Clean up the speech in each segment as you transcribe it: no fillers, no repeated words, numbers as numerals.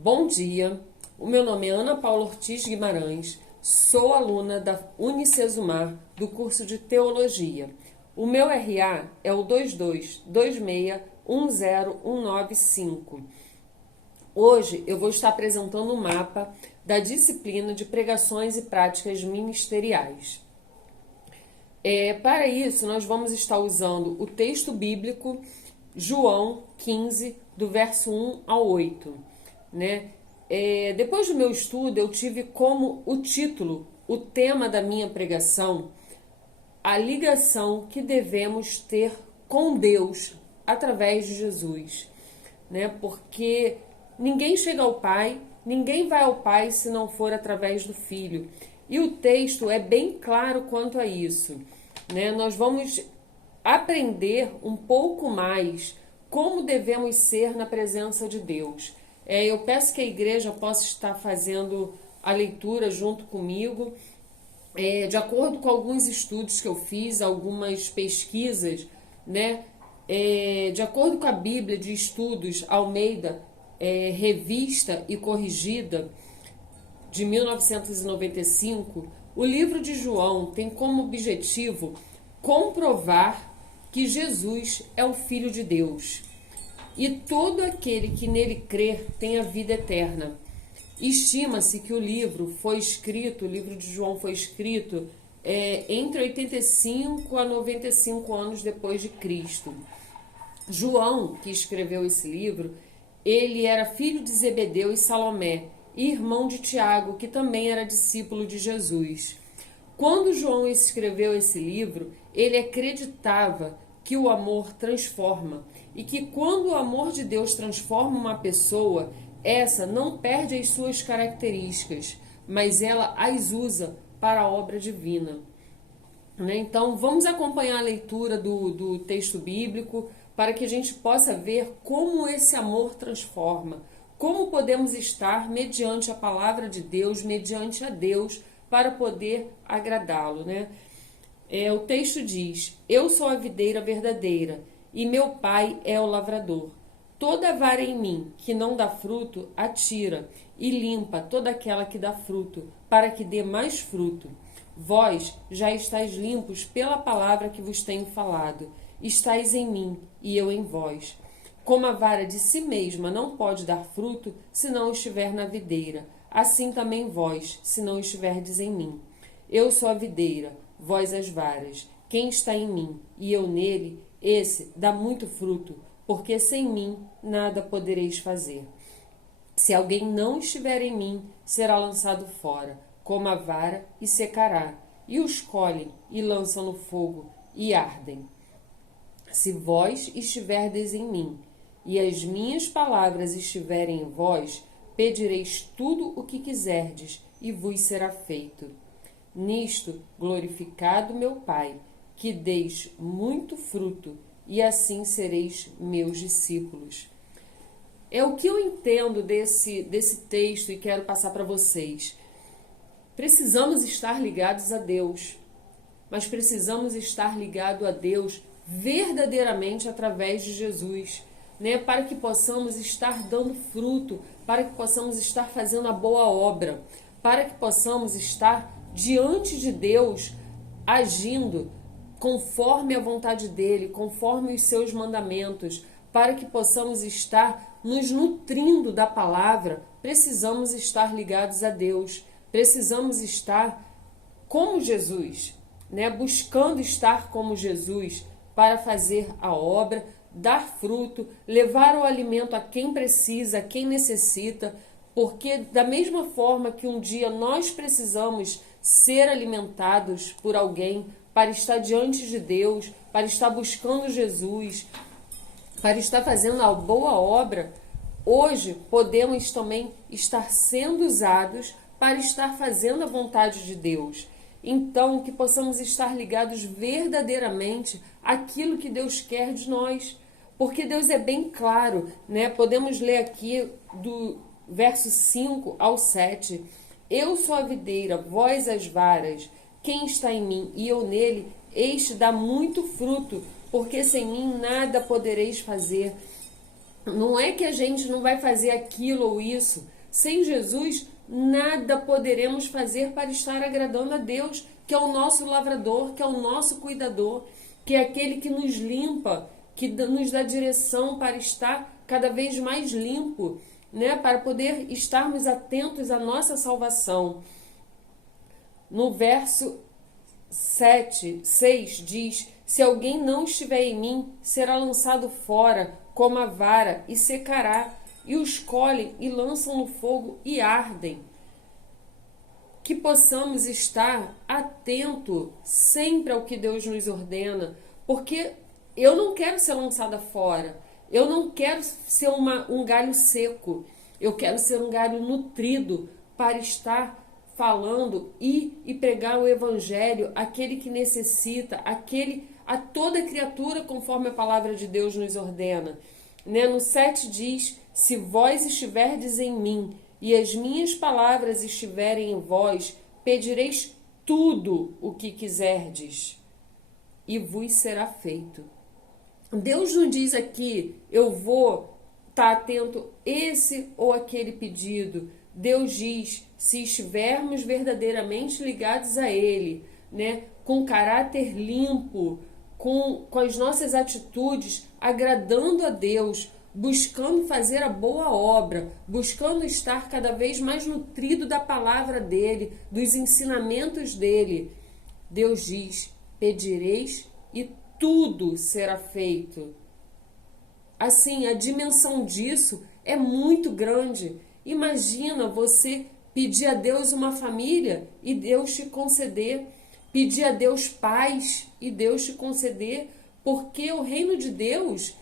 Bom dia, o meu nome é Ana Paula Ortiz Guimarães, sou aluna da Unicesumar do curso de Teologia. O meu RA é o 2226101995. Hoje eu vou estar apresentando um mapa da disciplina de pregações e práticas ministeriais. Para isso, nós vamos estar usando o texto bíblico João 15, do verso 1 ao 8. Depois do meu estudo, eu tive como o título, o tema da minha pregação, a ligação que devemos ter com Deus através de Jesus. Porque ninguém chega ao Pai, ninguém vai ao Pai se não for através do Filho. E o texto é bem claro quanto a isso. Nós vamos aprender um pouco mais como devemos ser na presença de Deus. Eu peço que a igreja possa estar fazendo a leitura junto comigo. De acordo com alguns estudos que eu fiz, algumas pesquisas, de acordo com a Bíblia de Estudos Almeida, revista e corrigida, de 1995, o livro de João tem como objetivo comprovar que Jesus é o Filho de Deus. E todo aquele que nele crer tem a vida eterna. Estima-se que o livro de João foi escrito entre 85 a 95 anos depois de Cristo. João, que escreveu esse livro, ele era filho de Zebedeu e Salomé, e irmão de Tiago, que também era discípulo de Jesus. Quando João escreveu esse livro, ele acreditava que o amor transforma e que quando o amor de Deus transforma uma pessoa, essa não perde as suas características, mas ela as usa para a obra divina. Então, vamos acompanhar a leitura do texto bíblico para que a gente possa ver como esse amor transforma, como podemos estar mediante a palavra de Deus, mediante a Deus, para poder agradá-lo. O texto diz: eu sou a videira verdadeira e meu pai é o lavrador. Toda vara em mim que não dá fruto, atira e limpa toda aquela que dá fruto, para que dê mais fruto. Vós já estáis limpos pela palavra que vos tenho falado. Estais em mim e eu em vós. Como a vara de si mesma não pode dar fruto se não estiver na videira, assim também vós, se não estiverdes em mim. Eu sou a videira, vós as varas. Quem está em mim e eu nele, esse dá muito fruto, porque sem mim nada podereis fazer. Se alguém não estiver em mim, será lançado fora, como a vara, e secará. E os colhem e lançam no fogo, e ardem. Se vós estiverdes em mim, e as minhas palavras estiverem em vós, pedireis tudo o que quiserdes, e vos será feito. Nisto glorificado meu Pai, que deis muito fruto, e assim sereis meus discípulos. É o que eu entendo desse texto e quero passar para vocês. Precisamos estar ligados a Deus, mas precisamos estar ligados a Deus verdadeiramente através de Jesus, para que possamos estar dando fruto, para que possamos estar fazendo a boa obra, para que possamos estar diante de Deus agindo conforme a vontade dele, conforme os seus mandamentos, para que possamos estar nos nutrindo da palavra. Precisamos estar ligados a Deus, precisamos estar como Jesus, buscando estar como Jesus para fazer a obra, dar fruto, levar o alimento a quem precisa, a quem necessita, porque da mesma forma que um dia nós precisamos ser alimentados por alguém para estar diante de Deus, para estar buscando Jesus, para estar fazendo a boa obra, hoje podemos também estar sendo usados para estar fazendo a vontade de Deus. Então, que possamos estar ligados verdadeiramente àquilo que Deus quer de nós, porque Deus é bem claro, Podemos ler aqui do verso 5 ao 7. Eu sou a videira, vós as varas. Quem está em mim e eu nele, este dá muito fruto, porque sem mim nada podereis fazer. Não é que a gente não vai fazer aquilo ou isso. Sem Jesus, nada poderemos fazer para estar agradando a Deus, que é o nosso lavrador, que é o nosso cuidador, que é aquele que nos limpa, que nos dá direção para estar cada vez mais limpo, né? Para poder estarmos atentos à nossa salvação. No verso 6 diz: se alguém não estiver em mim, será lançado fora como a vara e secará, e os colhem e lançam no fogo e ardem. Que possamos estar atento sempre ao que Deus nos ordena, porque eu não quero ser lançada fora, eu não quero ser um galho seco, eu quero ser um galho nutrido para estar falando e pregar o evangelho àquele que necessita, a toda criatura, conforme a palavra de Deus nos ordena. Né? No 7 diz: se vós estiverdes em mim e as minhas palavras estiverem em vós, pedireis tudo o que quiserdes e vos será feito. Deus não diz aqui, eu vou estar atento esse ou aquele pedido. Deus diz, se estivermos verdadeiramente ligados a Ele, né, com caráter limpo, com as nossas atitudes, agradando a Deus, buscando fazer a boa obra, buscando estar cada vez mais nutrido da palavra dEle, dos ensinamentos dEle. Deus diz, pedireis e tudo será feito. Assim, a dimensão disso é muito grande. Imagina você pedir a Deus uma família e Deus te conceder. Pedir a Deus paz e Deus te conceder. Porque o reino de Deus,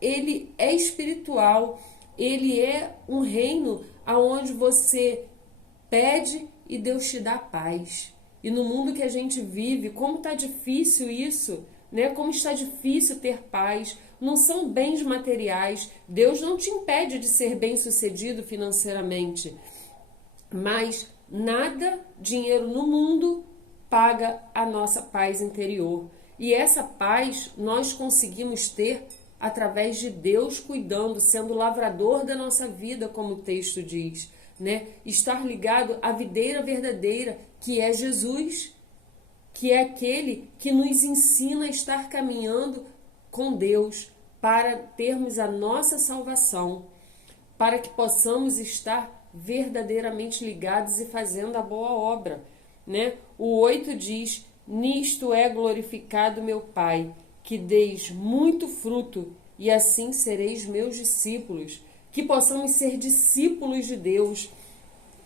ele é espiritual. Ele é um reino onde você pede e Deus te dá paz. E no mundo que a gente vive, como está difícil isso, né? Como está difícil ter paz. Não são bens materiais. Deus não te impede de ser bem-sucedido financeiramente. Mas nada, dinheiro no mundo, paga a nossa paz interior. E essa paz nós conseguimos ter através de Deus cuidando, sendo lavrador da nossa vida, como o texto diz. Né? Estar ligado à videira verdadeira, que é Jesus, que é aquele que nos ensina a estar caminhando com Deus para termos a nossa salvação, para que possamos estar verdadeiramente ligados e fazendo a boa obra. Né? O 8 diz, nisto é glorificado meu Pai, que deis muito fruto, e assim sereis meus discípulos. Que possamos ser discípulos de Deus,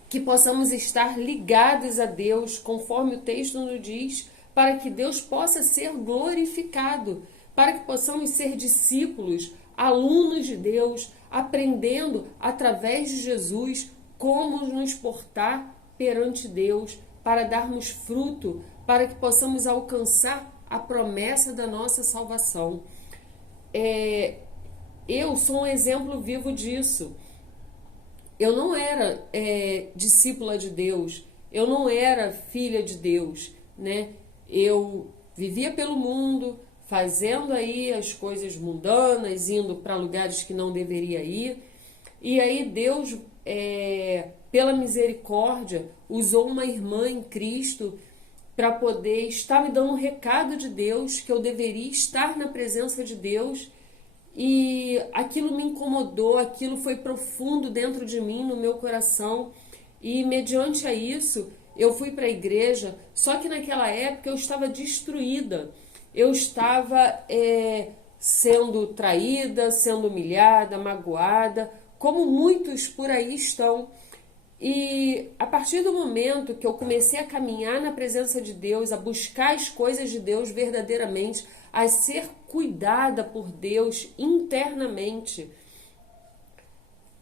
que possamos estar ligados a Deus, conforme o texto nos diz, para que Deus possa ser glorificado, para que possamos ser discípulos, alunos de Deus, aprendendo através de Jesus como nos portar perante Deus, para darmos fruto, para que possamos alcançar a promessa da nossa salvação. Eu sou um exemplo vivo disso. Eu não era discípula de Deus, eu não era filha de Deus, né? Eu vivia pelo mundo, fazendo aí as coisas mundanas, indo para lugares que não deveria ir. E aí Deus, pela misericórdia, usou uma irmã em Cristo para poder estar me dando um recado de Deus, que eu deveria estar na presença de Deus. E aquilo me incomodou, aquilo foi profundo dentro de mim, no meu coração. E mediante a isso, eu fui para a igreja, só que naquela época eu estava destruída. Eu estava sendo traída, sendo humilhada, magoada, como muitos por aí estão. E a partir do momento que eu comecei a caminhar na presença de Deus, a buscar as coisas de Deus verdadeiramente, a ser cuidada por Deus internamente,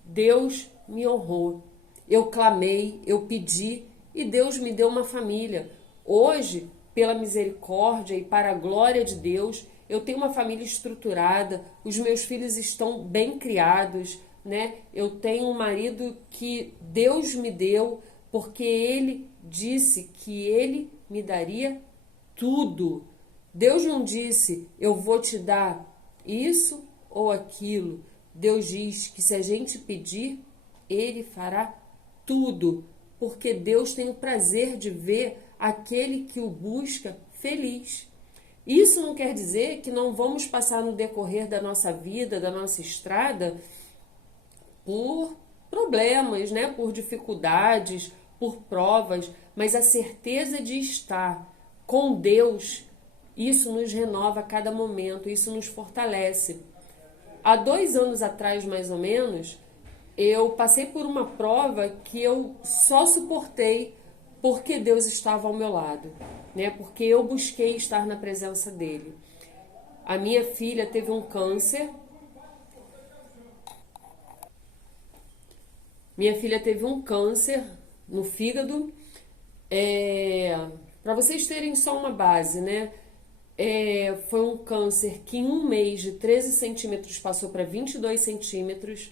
Deus me honrou. Eu clamei, eu pedi e Deus me deu uma família. Hoje, pela misericórdia e para a glória de Deus, eu tenho uma família estruturada, os meus filhos estão bem criados, né? Eu tenho um marido que Deus me deu, porque Ele disse que Ele me daria tudo. Deus não disse, eu vou te dar isso ou aquilo, Deus diz que se a gente pedir, Ele fará tudo, porque Deus tem o prazer de ver aquele que o busca feliz. Isso não quer dizer que não vamos passar no decorrer da nossa vida, da nossa estrada, por problemas, né? Por dificuldades, por provas, mas a certeza de estar com Deus, isso nos renova a cada momento, isso nos fortalece. Há 2 anos atrás, mais ou menos, eu passei por uma prova que eu só suportei porque Deus estava ao meu lado, né? Porque eu busquei estar na presença dele. A minha filha teve um câncer. Minha filha teve um câncer no fígado. Para vocês terem só uma base, né? Foi um câncer que em um mês de 13 centímetros passou para 22 centímetros.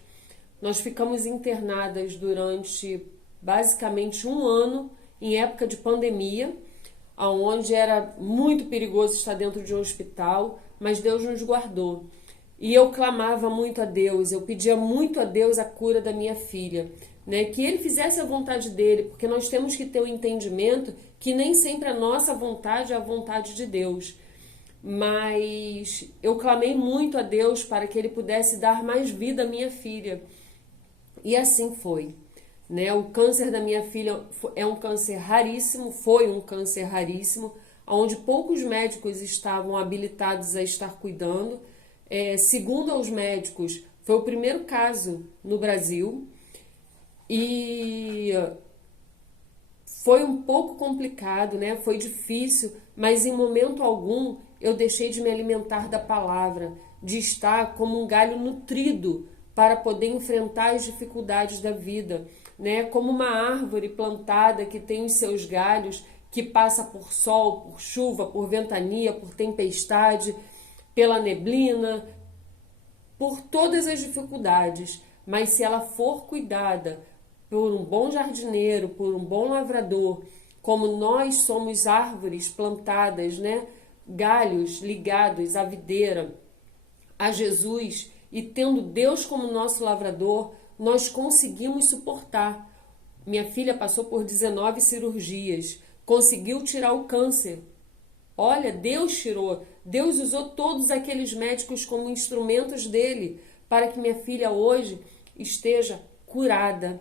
Nós ficamos internadas durante basicamente 1 ano, em época de pandemia, onde era muito perigoso estar dentro de um hospital, mas Deus nos guardou. E eu clamava muito a Deus, eu pedia muito a Deus a cura da minha filha, né? Que Ele fizesse a vontade dEle, porque nós temos que ter o entendimento que nem sempre a nossa vontade é a vontade de Deus. Mas eu clamei muito a Deus para que Ele pudesse dar mais vida à minha filha. E assim foi, né? O câncer da minha filha é um câncer raríssimo, foi um câncer raríssimo, onde poucos médicos estavam habilitados a estar cuidando. Segundo os médicos, foi o primeiro caso no Brasil e foi um pouco complicado, né? Foi difícil, mas em momento algum eu deixei de me alimentar da palavra, de estar como um galho nutrido para poder enfrentar as dificuldades da vida, né? Como uma árvore plantada que tem os seus galhos, que passa por sol, por chuva, por ventania, por tempestade, pela neblina, por todas as dificuldades, mas se ela for cuidada por um bom jardineiro, por um bom lavrador, como nós somos árvores plantadas, né? Galhos ligados à videira, a Jesus, e tendo Deus como nosso lavrador, nós conseguimos suportar. Minha filha passou por 19 cirurgias, conseguiu tirar o câncer. Olha, Deus tirou, Deus usou todos aqueles médicos como instrumentos dele para que minha filha hoje esteja curada.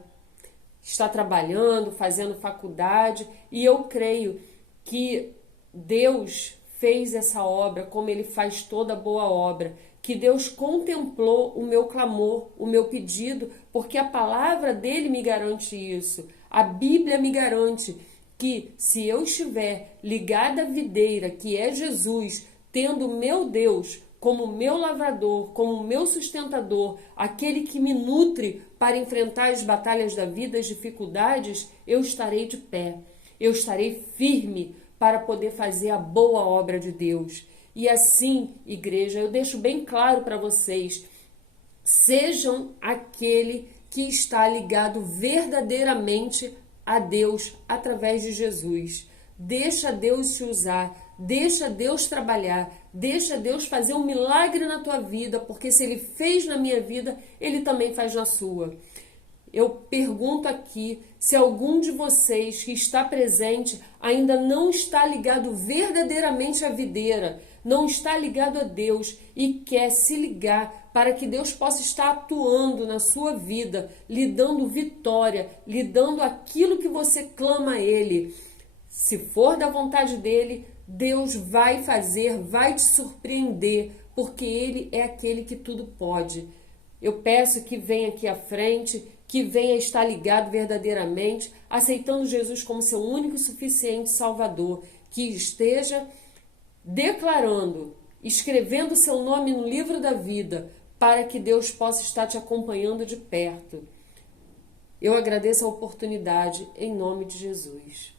Está trabalhando, fazendo faculdade, e eu creio que Deus fez essa obra como Ele faz toda boa obra, que Deus contemplou o meu clamor, o meu pedido, porque a palavra dele me garante isso. A Bíblia me garante que se eu estiver ligada à videira, que é Jesus, tendo meu Deus como meu lavrador, como meu sustentador, aquele que me nutre para enfrentar as batalhas da vida, as dificuldades, eu estarei de pé, eu estarei firme para poder fazer a boa obra de Deus. E assim, igreja, eu deixo bem claro para vocês, sejam aquele que está ligado verdadeiramente a Deus através de Jesus. Deixa Deus te usar, deixa Deus trabalhar, deixa Deus fazer um milagre na tua vida, porque se Ele fez na minha vida, Ele também faz na sua. Eu pergunto aqui se algum de vocês que está presente ainda não está ligado verdadeiramente à videira, não está ligado a Deus e quer se ligar para que Deus possa estar atuando na sua vida, lhe dando vitória, lhe dando aquilo que você clama a Ele. Se for da vontade dEle, Deus vai fazer, vai te surpreender, porque Ele é aquele que tudo pode. Eu peço que venha aqui à frente, que venha estar ligado verdadeiramente, aceitando Jesus como seu único e suficiente Salvador, que esteja declarando, escrevendo seu nome no livro da vida, para que Deus possa estar te acompanhando de perto. Eu agradeço a oportunidade em nome de Jesus.